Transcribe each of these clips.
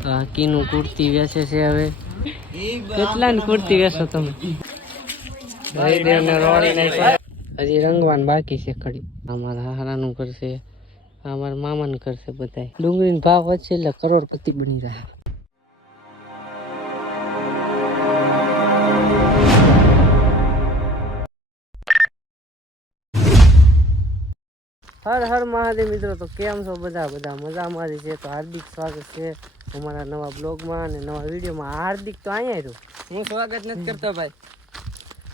કીનું કુર્તી વેચે છે હવે કેટલાની કુર્તી વેચો તમે હજી રંગવાન બાકી છે ખડી અમારા હારાનું કરશે અમારા મામાનું કરશે બધા ડુંગળીનો ભાવ વધશે એટલે કરોડપતિ બની રહ્યા હર હર મહાદેવ મિત્રો તો કેમ છો બધા મજામાં છે તો હાર્દિક સ્વાગત છે અમારા નવા બ્લોગમાં અને નવા વિડીયોમાં હાર્દિક તો અહીંયા રહ્યો હું સ્વાગત નથી કરતો ભાઈ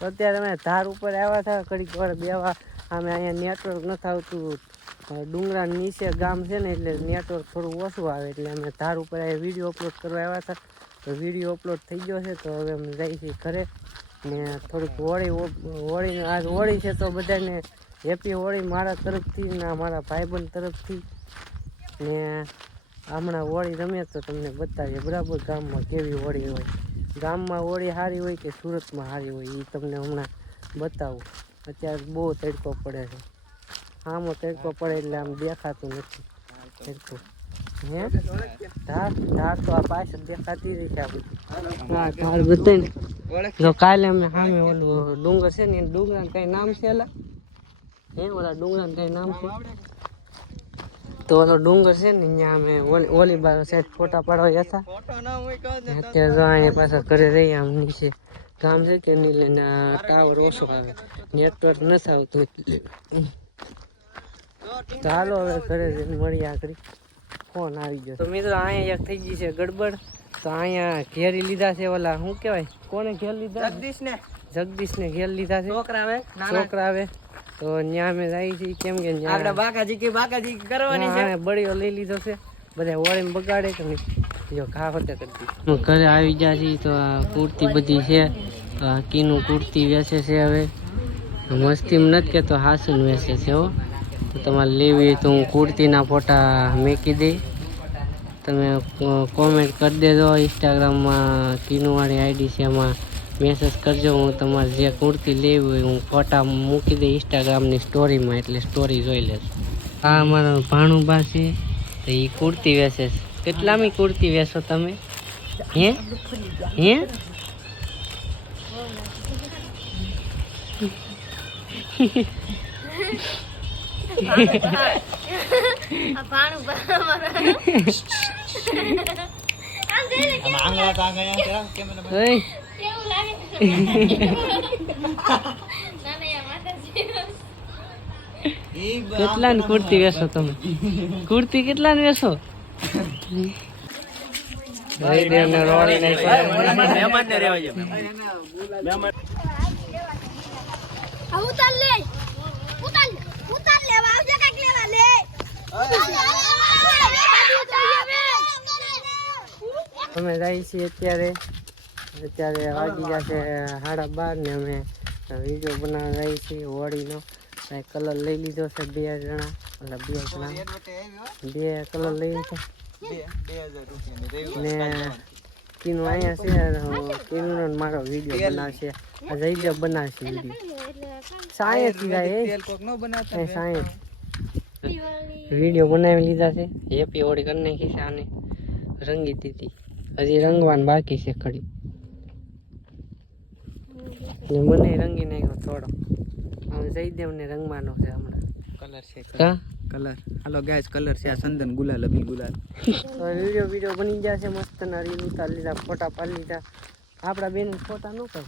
અત્યારે અમે ધાર ઉપર આવ્યા હતા ઘડીક વાર બેવા અમે અહીંયા નેટવર્ક નથી આવતું ડુંગરા નીચે ગામ છે ને એટલે નેટવર્ક થોડું ઓછું આવે એટલે અમે ધાર ઉપર અહીંયા વિડીયો અપલોડ કરવા આવ્યા હતા તો વિડીયો અપલોડ થઈ ગયો છે તો હવે અમે જઈએ છીએ ઘરે ને થોડીક હોળી આજ હોળી છે તો બધાને હેપી હોળી મારા તરફથી ને મારા ભાઈબંધ તરફથી ને હમણાં હોળી રમે તો તમને બતાવીએ બરાબર ગામમાં કેવી હોળી હોય ગામમાં હોળી સારી હોય કે સુરતમાં સારી હોય એ તમને હમણાં બતાવું અત્યારે બહુ તડકો પડે છે આમાં તડકો પડે એટલે આમ દેખાતું નથી તડકો હે ધાર તો આ પાછળ દેખાતી રહી છે આ બધી હા ધાર બતાવીને જો કાલે અમે સામે ઓલું ડુંગર છે ને ડુંગરાનું કઈ નામ છે એલા હે ઓલા ડુંગરાનું કઈ નામ છે તો ઓલો ડુંગર છે ને અહીંયા અમે ઓલી બાજુ સાઈડ ફોટા પાડવા હતા અત્યારે જો અહીંયા પાછા ઘરે રહી આમ નીચે ગામ છે કે નહીં લઈને ટાવર ઓછો આવે નેટવર્ક નથી આવતું તો હાલો હવે ઘરે જઈને મળીએ આખરી ફોન આવી ગયો તો મિત્રો અહીંયા એક થઈ ગઈ છે ગડબડ તો અહીંયા ઘેરી લીધા છે ઓલા શું કહેવાય કોને ઘેર લીધા જગદીશને ઘેર લીધા છે છોકરા આવે તો ન્યા અમે જાય છે કેમ કે આપણે બાકાજી કરવાની છે બળીઓ લઈ લીધો છે બધા હોળીને બગાડે કે નહીં જો ઘા હોતે કરતી ઘરે આવી ગયા છીએ તો આ કુર્તી બધી છે કીનું કુર્તી વેચે છે હવે મસ્તીમાં નથી કહેતો હાસુન વેચે છે હો તો તમારે લેવી હોય તો હું કુર્તીના ફોટા મેકી દઈ તમે કોમેન્ટ કરી દેજો ઇન્સ્ટાગ્રામમાં કીનુંવાળી આઈડી છે એમાં મેસેજ કરજો હું તમારે જે કુર્તી લેવી હોય હું ફોટા મૂકી દઈ ઇન્સ્ટાગ્રામની સ્ટોરીમાં એટલે સ્ટોરી જોઈ લેજો આ અમારો ભાણુબા છે તો એ કુર્તી વેચે છે કેટલામી કુર્તી વેચો તમે હે હે કેટલાની કુર્તી વેચો તમે કુર્તી કેટલાની વેચો અમે જાય છીએ અત્યારે વાગી જશે 12:30 ને અમે વિડીયો બનાવવા જઈએ છીએ હોળીનો કલર લઈ લીધો છે બે કલર લઈ લીધો ને કીનું અહીંયા છે કીનું મારો વિડીયો બનાવશે આ જઈ બનાવશે વિડીયો સાયન્સ જાય સાયન્સ વિડીયો બનાવી લીધા છે હેપી હોળી કરી નાખી છે આને રંગી દીધી હજી રંગવાન બાકી છે ખડી ને મને રંગી નાખ્યો થોડો હવે જયદેવને રંગવાનો છે હમણાં કલર છે કલર હાલો ગાઈસ કલર છે આ ચંદન ગુલાલ અબી ગુલાલ વિડીયો બની ગયા છે મસ્ત ના રીલ ઉતાર લીધા ફોટા પાડી લીધા આપણા બેન ફોટા ન કરે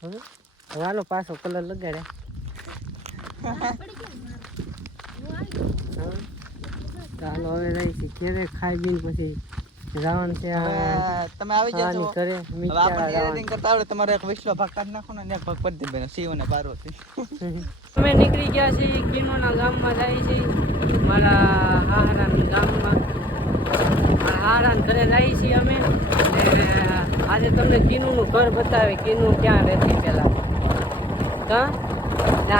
હવે હાલો પાછો કલર લગાડ્યા ચાલો હવે રહી છે ઘેરે ખાઈ પીને પછી રાવણ છે તમે આવી જજો ઘરે એડિટિંગ કરતા આવડે તમારે એક વિશ્વ ભાગ કાઢ નાખો ને એક ભાગ પડી દે શિવ અને પાર્વતી અમે નીકળી ગયા છીએ કીનોના ગામમાં જાય છે મારા હારાના ગામમાં હારાના ઘરે જાય છીએ અમે આજે તમને કીનુનું ઘર બતાવે કીનું ક્યાં રહેતી પેલા હા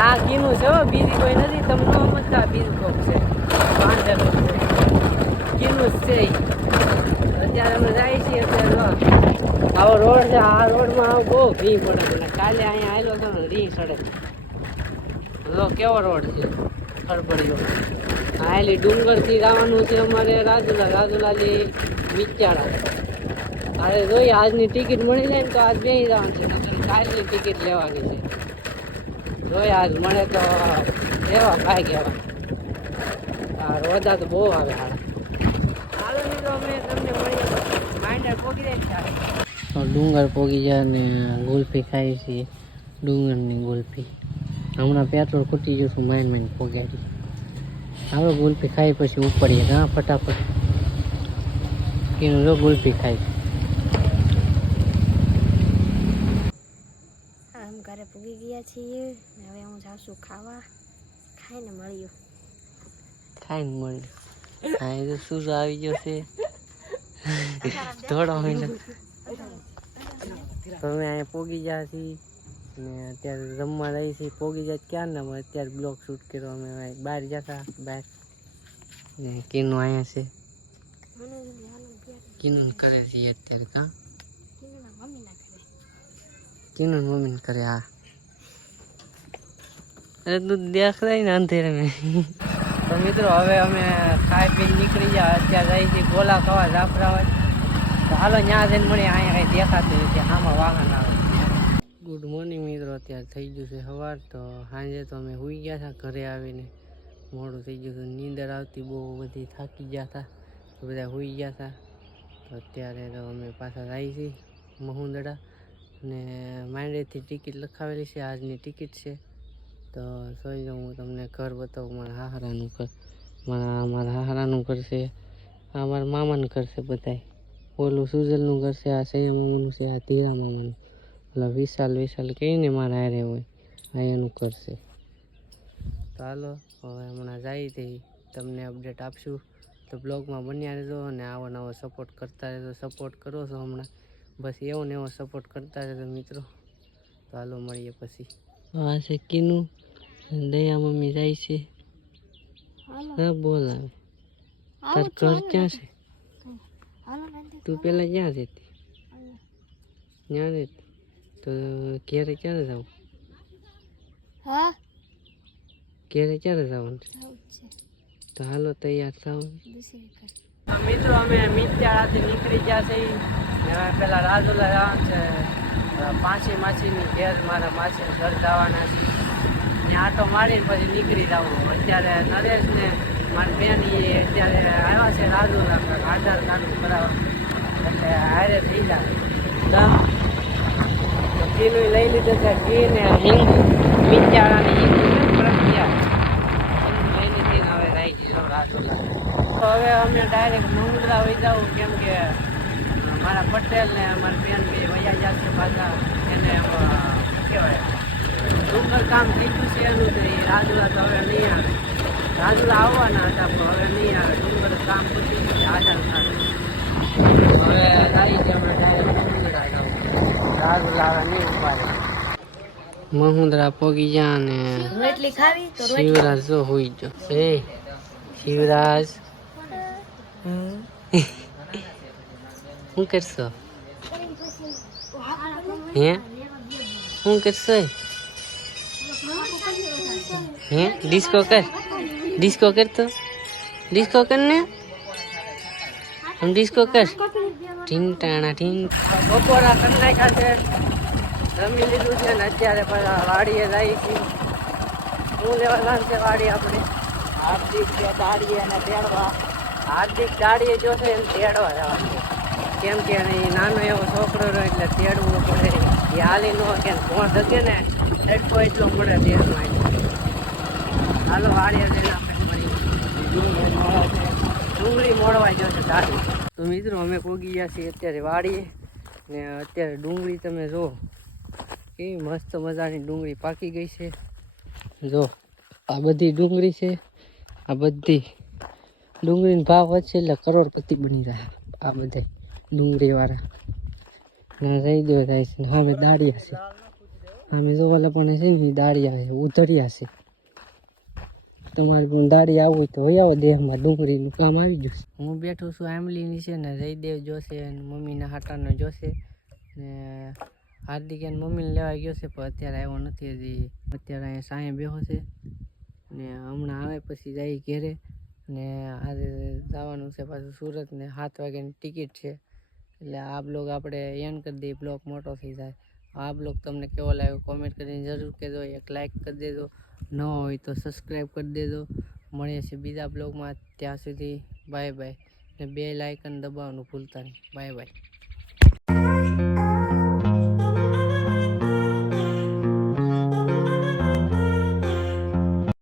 આ કીનું છે બીજી કોઈ નથી તમને સમજતા બીજું કોક છે કીનું છે અત્યારે અમે જાય છીએ અત્યારે આવો રોડ છે આ રોડમાં આવું બહુ ભી પડે મને કાલે અહીંયા આવેલો હતો ને રી સડે જો કેવો રોડ છે ખડબડિયો હાલી ડુંગરથી જવાનું છે અમારે રાજુલાથી વિચારા. અરે જોઈએ આજની ટિકિટ મળી જાય ને તો આજ બેસી જવાનું છે, નકર કાલની ટિકિટ લેવાની છે. જોઈએ આજ મળે તો લેવા ભાઈ કહેવા. રોજા તો બહુ આવે હાલો મિત્રો, અમે તમને મળીએ માઇન્ડર પોગી જાય છે. ડુંગર પોગી જાય ને ગુલ્ફી ખાઈ છીએ, ડુંગરની ગુલ્ફી. હમણાં પેટ્રોલ ખૂટી ગયું છું, માઇન્ડ પોગાડી. હવે ગુલ્ફી ખાઈ પછી ઉપડીએ હા ફટાફટ. એનું જો ગુલ્ફી ખાઈ આમ ઘરે પૂગી ગયા છીએ. હવે હું જાઉં છું ખાવા. ખાઈને મળ્યું. હા એ તો શું આવી ગયો છે થોડો મહિનો. તમે અહીંયા પોગી ગયા છીએ ને અત્યારે રમવા રહી છીએ. પોગી જાય ક્યાં ને અત્યારે બ્લોગ શૂટ કર્યો. અમે બહાર જતા બહાર ને કીનું અહીંયા છે. કીનું કરે છે અત્યારે કાં કીનું મમ્મી કરે. હા અરે તું દેખાય ને અંધેરે મેં. તો મિત્રો હવે અમે ખાઈ પીને નીકળી ગયા. અત્યારે જઈ છીએ ગોલા ખાવા જાફરાબાદ. તો હાલો ત્યાં જઈને મળીએ. અહીંયા કંઈ દેખાતું નથી, આમાં વાહન આવે. ગુડ મોર્નિંગ મિત્રો, અત્યારે થઈ ગયું છે સવાર. તો સાંજે તો અમે સૂઈ ગયા હતા. ઘરે આવીને મોડું થઈ ગયું હતું, નીંદર આવતી બહુ બધી, થાકી ગયા હતા તો બધા સૂઈ ગયા હતા. તો અત્યારે તો અમે પાછા આવી છીએ મહુંદડા ને માંડેથી ટિકિટ લખાવેલી છે. આજની ટિકિટ છે. તો જોઈ જાઉં હું તમને ઘર બતાવું. મારા હાહરાનું ઘર, મારા હાહરાનું ઘર છે. આ મારા મામાનું ઘર છે. બધાય ઓલું સુજલનું ઘર છે, આ સૈયા મામાનું છે, આ ધીરા મામાનું, ઓલા વિશાલ કહીને મારા હારે હોય આ એનું ઘર છે. તો હાલો હવે હમણાં જાય તે તમને અપડેટ આપશું. તો બ્લોગમાં બન્યા રહેજો અને આવો નવો સપોર્ટ કરતા રહેજો. સપોર્ટ કરો છો હમણાં, બસ એવો ને એવો સપોર્ટ કરતા રહેજો મિત્રો. તો હાલો મળીએ પછી. આ છે કીનું, દયા મમ્મી જાય છે. હા બોલ આવે. તાર ઘર ક્યાં છે? તું પેલા ક્યાં જતી? ત્યાં જતી તો ઘેરે ક્યારે જાવ? હા ઘેરે ક્યારે જવાનું છે? તો હાલો તૈયાર થાવ. મિત્રો અમે મિત્યાળાથી નીકળી ગયા છીએ. હવે પેલા રાજુલા જવાનું છે. પાંચી માછીની ઘેર મારા માછી ઘર જવાના છે. ત્યાં આટો મારીને પછી નીકળી જવું. અત્યારે નરેશ ને મારી બેન એ અત્યારે આવ્યા છે રાજુલા આધાર કાર્ડ કરાવવા, એટલે હારે થઈ જાય. તો ઘીનું લઈ લીધું છે. ઘી ને હિંગ, મિત્યાળાની હિંગ પ્રખ્યાત લઈ લીધી ને હવે રહી ગઈ રાજુલા. તો હવે અમે ડાયરેક્ટ મહુંદરા વહી જવું, કેમ કે મારા પટેલ ને મારી બેન બે વયા જશે પાછા. એને કહેવાય ડુંગર કામ થઈ ગયું છે એનું, તો એ રાજુલા તો હવે નહીં આવે. રાજુલા આવવાના હતા પણ હવે નહીં આવે. ડુંગર કામ પૂછી છે આધાર કાર્ડ. હવે આવી છે અમે ડાયરેક્ટ મહુંદરા જવું. રાજુલા હવે નહીં ઉપાડે. મહુંદરા પોગી ગયા ને શિવરાજ જો હોઈ ગયો. એ શિવરાજ શું કરશો? હે શું કરશો? હે ડિસ્કો કર, ડિસ્કો કરતો, ડિસ્કો કરને, આમ ડિસ્કો કર. ઢીંટાણા ઢીંગ. બપોરા કરી નાખ્યા છે, રમી લીધું છે ને અત્યારે પાછા વાડીએ જાય છે. શું લેવા જવાનું છે વાડી આપણે? હાર્દિક દાડીએ અને તેડવા. હાર્દિક દાડીએ જોશે એને તેડવા જવાનું છે. કેમ કે એ નાનો એવો છોકરો રહ્યો એટલે તેડવું પડે. એ હાલી નો કે કોણ જગે ને એટલો એટલો પડે તેડમાં. હાલો વાડીએ જઈને આપણે ડુંગળી મોડવા જશે દાડી. તો મિત્રો અમે પોગી ગયા છીએ અત્યારે વાડીએ ને અત્યારે ડુંગળી તમે જો કેવી મસ્ત મજાની ડુંગળી પાકી ગઈ છે. જો આ બધી ડુંગળી છે. આ બધી ડુંગળીનો ભાવ વધશે એટલે કરોડપતિ બની રહ્યા આ બધા ડુંગળીવાળા. ના રહી દો થાય છે. હવે દાળિયા છે. અમે જોવાલા પણ છે ને દાળિયા છે, ઉધડિયા છે. તમારે પણ દાળી આવવું હોય તો હોય આવો દેહમાં ડુંગળીનું કામ આવી જશે. હું બેઠો છું આંબલીની છે ને જયદેવ જોશે અને મમ્મીના હાટાનો જોશે ને હાર્દિક એને મમ્મીને લેવા ગયો છે પણ અત્યારે આવ્યો નથી હજી. અત્યારે અહીંયા સાંયે બેહો છે ને હમણાં આવે પછી જાય ઘેરે ને આજે જવાનું છે પાછું સુરત ને 7 વાગ્યાની ટિકિટ છે. એટલે આ બ્લોગ આપણે એન્ડ કરી દઈએ, બ્લોગ મોટો થઈ જાય. આ બ્લોગ તમને કેવો લાગ્યો કોમેન્ટ કરીને જરૂર કહેજો, એક લાઇક કરી દેજો, ન હોય તો સબસ્ક્રાઈબ કરી દેજો. મળીએ છીએ બીજા બ્લોગમાં, ત્યાં સુધી બાય બાય. ને બેલ આઇકન દબાવવાનું ભૂલતા નહીં. Bye bye.